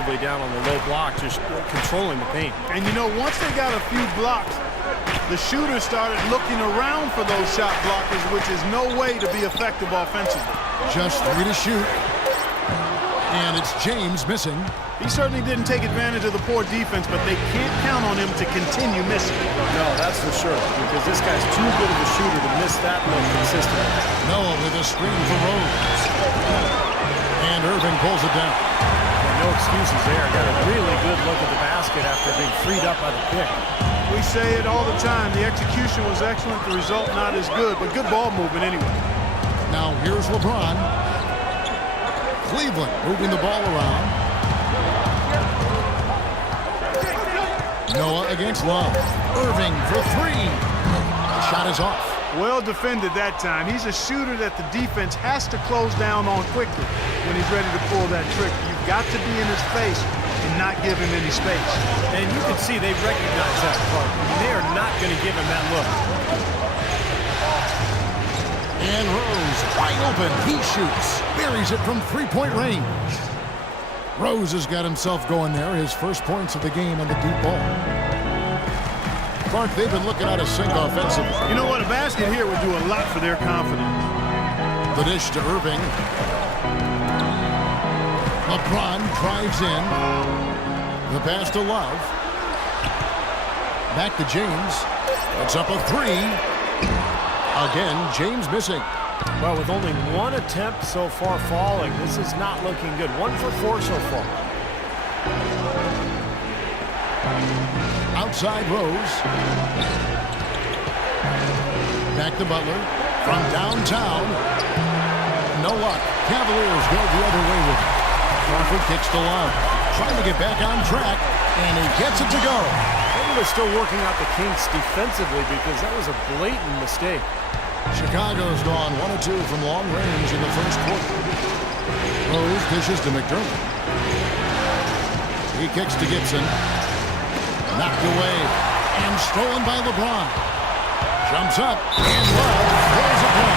defensively down on the low block, just controlling the paint. And you know, once they got a few blocks, the shooters started looking around for those shot blockers, which is no way to be effective offensively. Just 3 to shoot. And it's James missing. He certainly didn't take advantage of the poor defense, but they can't count on him to continue missing. No, that's for sure, because this guy's too good of a shooter to miss that look consistently. Noah with a screen for Rose. And Irving pulls it down. No excuses there. Got a really good look at the basket after being freed up by the pick. We say it all the time. The execution was excellent. The result not as good, but good ball movement anyway. Now here's LeBron. Cleveland moving the ball around. Noah against Love. Irving for 3. The shot is off. Well defended that time. He's a shooter that the defense has to close down on quickly when he's ready to pull that trick. You've got to be in his face and not give him any space. And you can see they recognize that part. They are not going to give him that look. And Rose wide open. He shoots. Buries it from 3-point range. Rose has got himself going there. His first points of the game on the deep ball. Clark, they've been looking out of sync offensively. You know what? A basket here would do a lot for their confidence. The dish to Irving. LeBron drives in. The pass to Love. Back to James. It's up a 3. Again, James missing. Well, with only 1 attempt so far falling, this is not looking good. 1 for 4 so far. Outside Rose. Back to Butler. From downtown. No luck. Cavaliers go the other way with it. Crawford kicks to Love. Trying to get back on track, and he gets it to go. Maybe they're still working out the kinks defensively because that was a blatant mistake. Chicago's gone 1 of 2 from long range in the first quarter. Rose dishes to McDermott. He kicks to Gibson. Knocked away and stolen by LeBron. Jumps up and Love throws it down.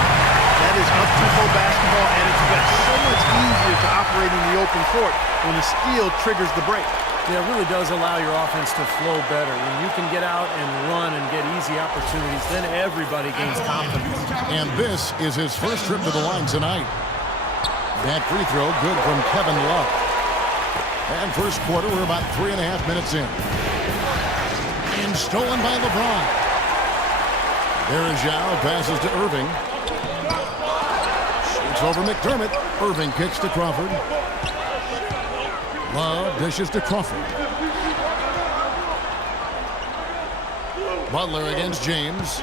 That is up-tempo basketball at its best. So much easier to operate in the open court when the steal triggers the break. Yeah, it really does allow your offense to flow better. When you can get out and run and get easy opportunities, then everybody gains confidence. And this is his first trip to the line tonight. That free throw good from Kevin Love. And first quarter, we're about 3.5 minutes in. And stolen by LeBron. There is Zhao, passes to Irving. Shoots over McDermott. Irving kicks to Crawford. Love dishes to Crawford. Butler against James.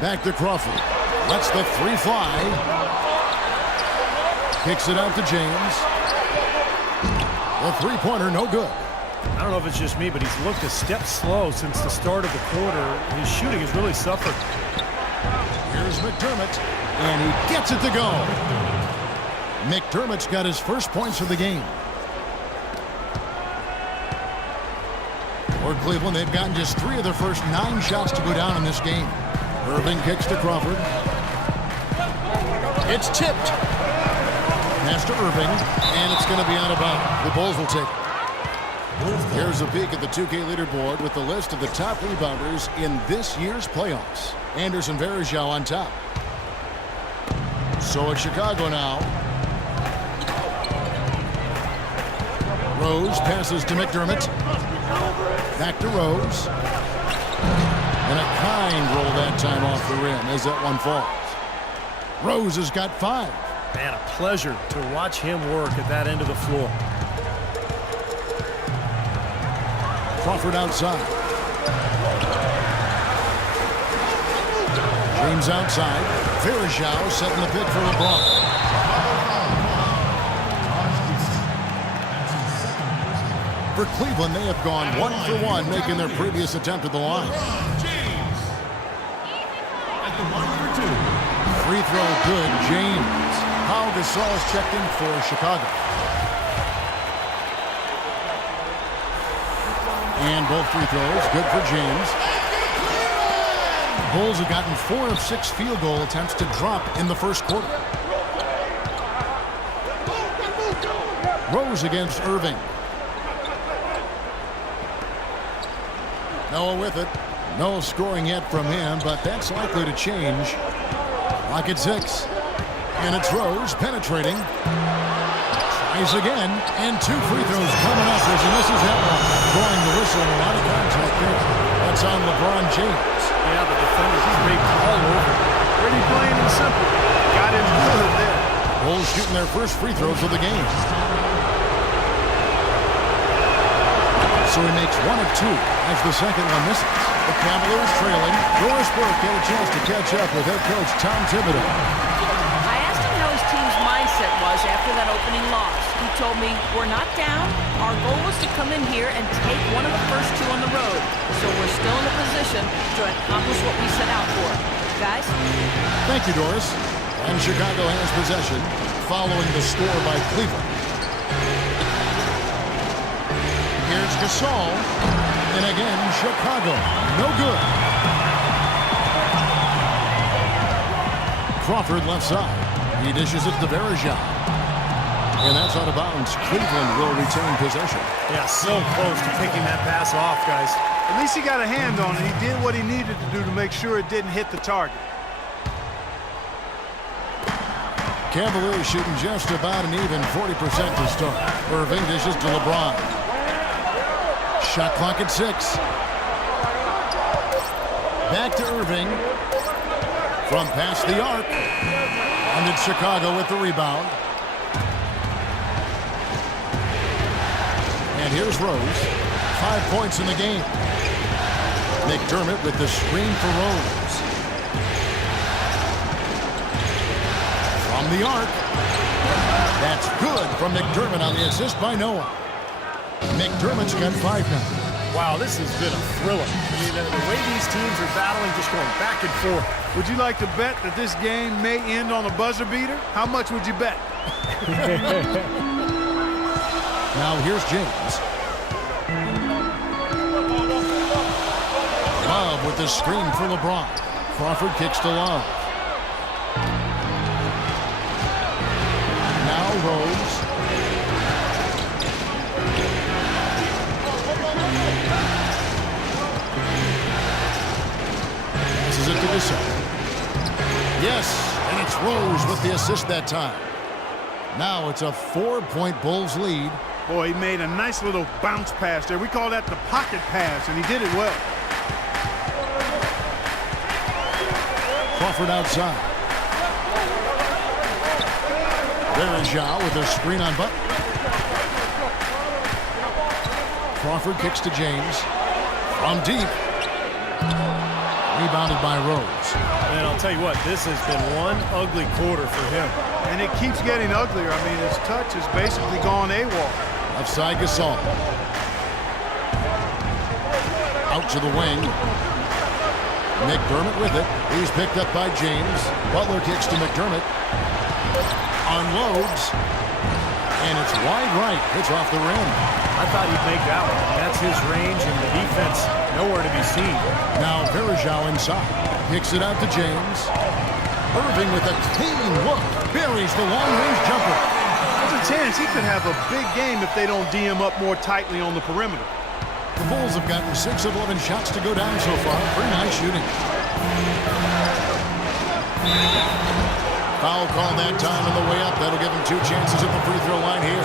Back to Crawford. Lets the 3 fly. Kicks it out to James. The 3-pointer, no good. I don't know if it's just me, but he's looked a step slow since the start of the quarter. His shooting has really suffered. Here's McDermott, and he gets it to go. McDermott's got his first points of the game. For Cleveland, they've gotten just 3 of their first 9 shots to go down in this game. Irving kicks to Crawford. It's tipped. Pass to Irving, and it's going to be out of bounds. The Bulls will take it. Here's a peek at the 2K leaderboard with the list of the top rebounders in this year's playoffs. Anderson Varejao on top. So it's Chicago now. Rose passes to McDermott. Back to Rose. And a kind roll that time off the rim as that one falls. Rose has got 5. Man, a pleasure to watch him work at that end of the floor. Crawford outside. James outside. Varejao setting the pick for LeBron. For Cleveland, they have gone 1 for 1, making their previous attempt at the line. James at the line for 2. Free throw good, James. Pau Gasol is checked in for Chicago. And both free throws good for James. Bulls have gotten 4 of 6 field goal attempts to drop in the first quarter. Rose against Irving. Noah with it. No scoring yet from him, but that's likely to change. Clock at 6. And it's Rose penetrating. Tries again. And 2 free throws coming up as he misses that one. Drawing the whistle and a lot of contact there. That's on LeBron James. Yeah, the defenders raped all over. Pretty plain and simple. Got him good there. Bulls shooting their first free throws of the game. So he makes 1 of 2 as the second one misses. The Cavaliers trailing. Doris Burke had a chance to catch up with head coach Tom Thibodeau. I asked him how his team's mindset was after that opening loss. He told me, we're not down. Our goal was to come in here and take one of the first 2 on the road. So we're still in a position to accomplish what we set out for. Guys? Thank you, Doris. And Chicago has possession following the score by Cleveland. Here's Gasol. And again, Chicago. No good. Crawford left side. He dishes it to Verejao. And that's out of bounds. Cleveland will retain possession. Yeah, so close to picking that pass off, guys. At least he got a hand on it. He did what he needed to do to make sure it didn't hit the target. Cavaliers shooting just about an even 40% to start. Irving dishes to LeBron. Shot clock at 6. Back to Irving. From past the arc. And it's Chicago with the rebound. And here's Rose. 5 points in the game. McDermott with the screen for Rose. From the arc. That's good from McDermott on the assist by Noah. McDermott's got 5 now. Wow, this has been a thriller. I mean, the way these teams are battling, just going back and forth. Would you like to bet that this game may end on a buzzer beater? How much would you bet? Now here's James. Love with the screen for LeBron. Crawford kicks to Love. Now Rose. Passes it to Gasol. Yes, and it's Rose with the assist that time. Now it's a 4-point Bulls lead. Boy, he made a nice little bounce pass there. We call that the pocket pass, and he did it well. Crawford outside. Verejao with a screen on Butler. Crawford kicks to James. From deep. Rebounded by Rose. And I'll tell you what, this has been one ugly quarter for him. And it keeps getting uglier. I mean, his touch has basically gone AWOL. Left side Gasol. Out to the wing. McDermott with it. He's picked up by James. Butler kicks to McDermott. Unloads. And it's wide right. It's off the rim. I thought he'd make that one. That's his range, and the defense nowhere to be seen. Now Verejao inside. Kicks it out to James. Irving with a clean look. Buries the long-range jumper. There's a chance he could have a big game if they don't D him up more tightly on the perimeter. The Bulls have gotten 6 of 11 shots to go down so far. Pretty nice shooting. Foul call that time on the way up. That'll give him 2 chances at the free throw line here.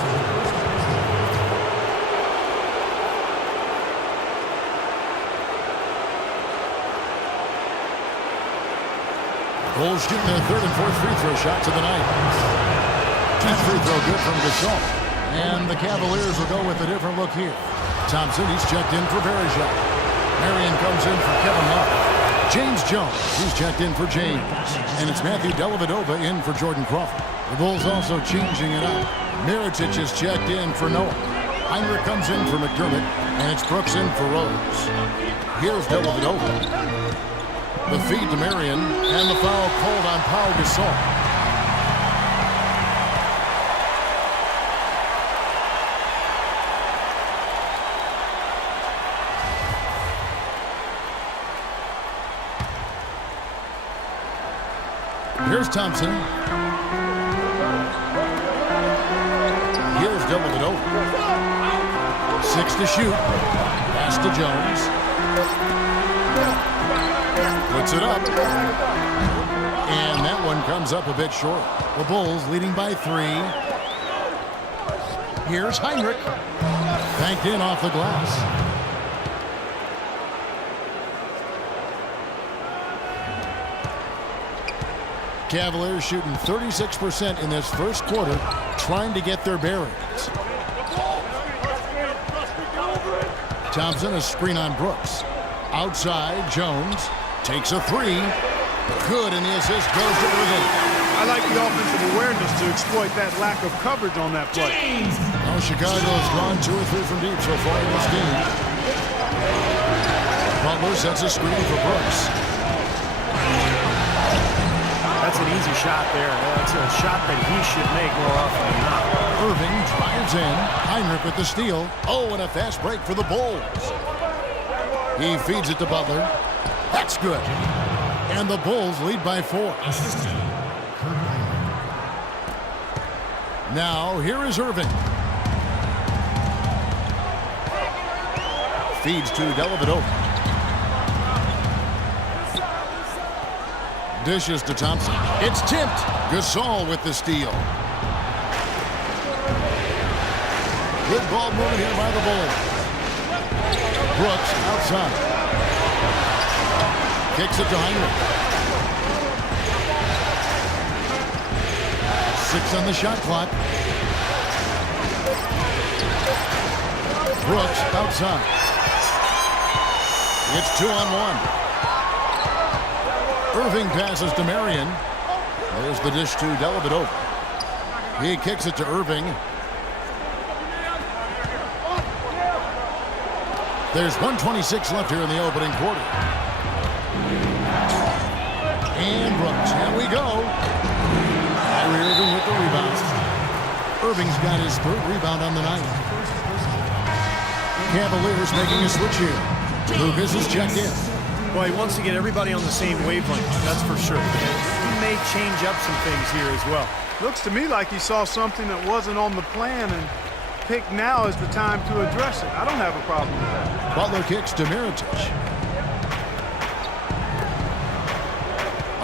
Bulls shooting their 3rd and 4th free throw shots of the night. That free throw good from Gasol. And the Cavaliers will go with a different look here. Thompson, he's checked in for Verejao. Marion comes in for Kevin Love. James Jones, he's checked in for James. And it's Matthew Dellavedova in for Jordan Crawford. The Bulls also changing it up. Mirotic is checked in for Noah. Heinrich comes in for McDermott. And it's Brooks in for Rose. Here's Dellavedova. The feed to Marion. And the foul called on Pau Gasol. Here's Thompson. Here's Dellavedova. 6 to shoot. Pass to Jones. Puts it up. And that one comes up a bit short. The Bulls leading by 3. Here's Heinrich. Banked in off the glass. Cavaliers shooting 36% in this first quarter, trying to get their bearings. Thompson, a screen on Brooks. Outside, Jones takes a 3. Good, and the assist goes to Irving. I like the offensive awareness to exploit that lack of coverage on that play. Well, Chicago's gone 2 or 3 from deep so far in this game. Butler sets a screen for Brooks. That's an easy shot there. That's a shot that he should make more often than not. Irving drives in. Heinrich with the steal. Oh, and a fast break for the Bulls. He feeds it to Butler. That's good. And the Bulls lead by 4. Now, here is Irving. Feeds to Dellavedova. Dishes to Thompson. It's tipped. Gasol with the steal. Good ball movement here by the Bulls. Brooks outside. Kicks it to Heinrich. 6 on the shot clock. Brooks outside. It's 2 on 1. Irving passes to Marion. There's the dish to Dellavedova. He kicks it to Irving. There's 1:26 left here in the opening quarter. And Brooks. Here we go. Kyrie Irving with the rebound. Irving's got his 3rd rebound on the night. Cavaliers making a switch here. Lucas is checked in. Well, he wants to get everybody on the same wavelength, that's for sure. He may change up some things here as well. Looks to me like he saw something that wasn't on the plan and picked now as the time to address it. I don't have a problem with that. Butler kicks to Mirotic.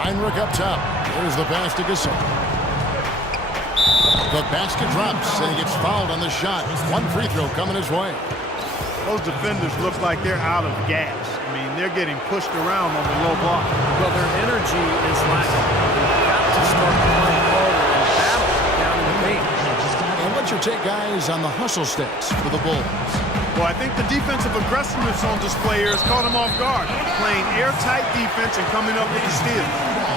Heinrich up top. There's the pass to Gasol. The basket drops, and he gets fouled on the shot. 1 free throw coming his way. Those defenders look like they're out of gas. I mean, they're getting pushed around on the low block. Well, their energy is lacking. They've got to start playing harder and battle down in the paint. And what's your take, guys, on the hustle stats for the Bulls? Well, I think the defensive aggressiveness on display here has caught them off guard. Playing airtight defense and coming up with the steal.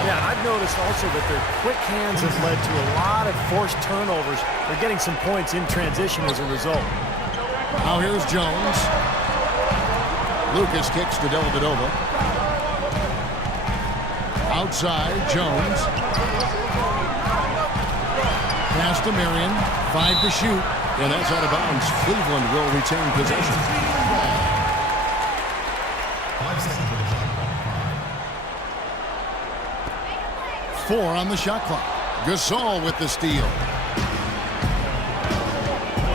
Yeah, I've noticed also that their quick hands have led to a lot of forced turnovers. They're getting some points in transition as a result. Now here's Jones. Lucas kicks to Dellavedova. Outside, Jones. Pass to Marion. 5 to shoot. And that's out of bounds. Cleveland will retain possession. 5 seconds on the shot. 4 on the shot clock. Gasol with the steal.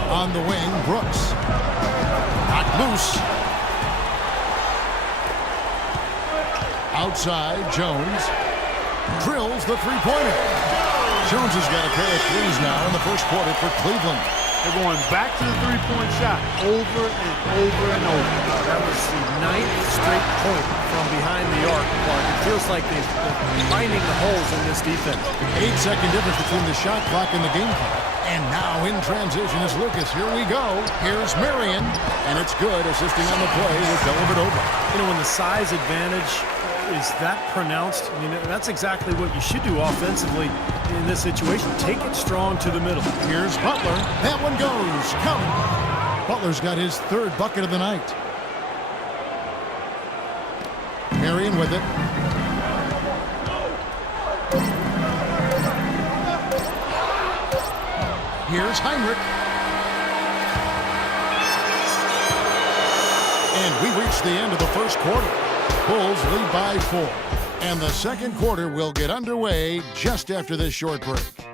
On the wing, Brooks. Knocked loose. Outside, Jones. Drills the three-pointer. Jones has got a pair of threes now in the first quarter for Cleveland. They're going back to the three-point shot over and over and over. That was the 9th straight point from behind the arc, Clark. It feels like they're finding the holes in this defense. 8-second difference between the shot clock and the game clock. And now in transition is Lucas. Here we go. Here's Marion. And it's good, assisting on the play with Dellavedova. You know, when the size advantage is that pronounced, I mean, that's exactly what you should do offensively in this situation. Take it strong to the middle. Here's Butler. That one goes. Count. Butler's got his 3rd bucket of the night. Marion with it. Here's Heinrich. And we reach the end of the first quarter. Bulls lead by 4. And the second quarter will get underway just after this short break.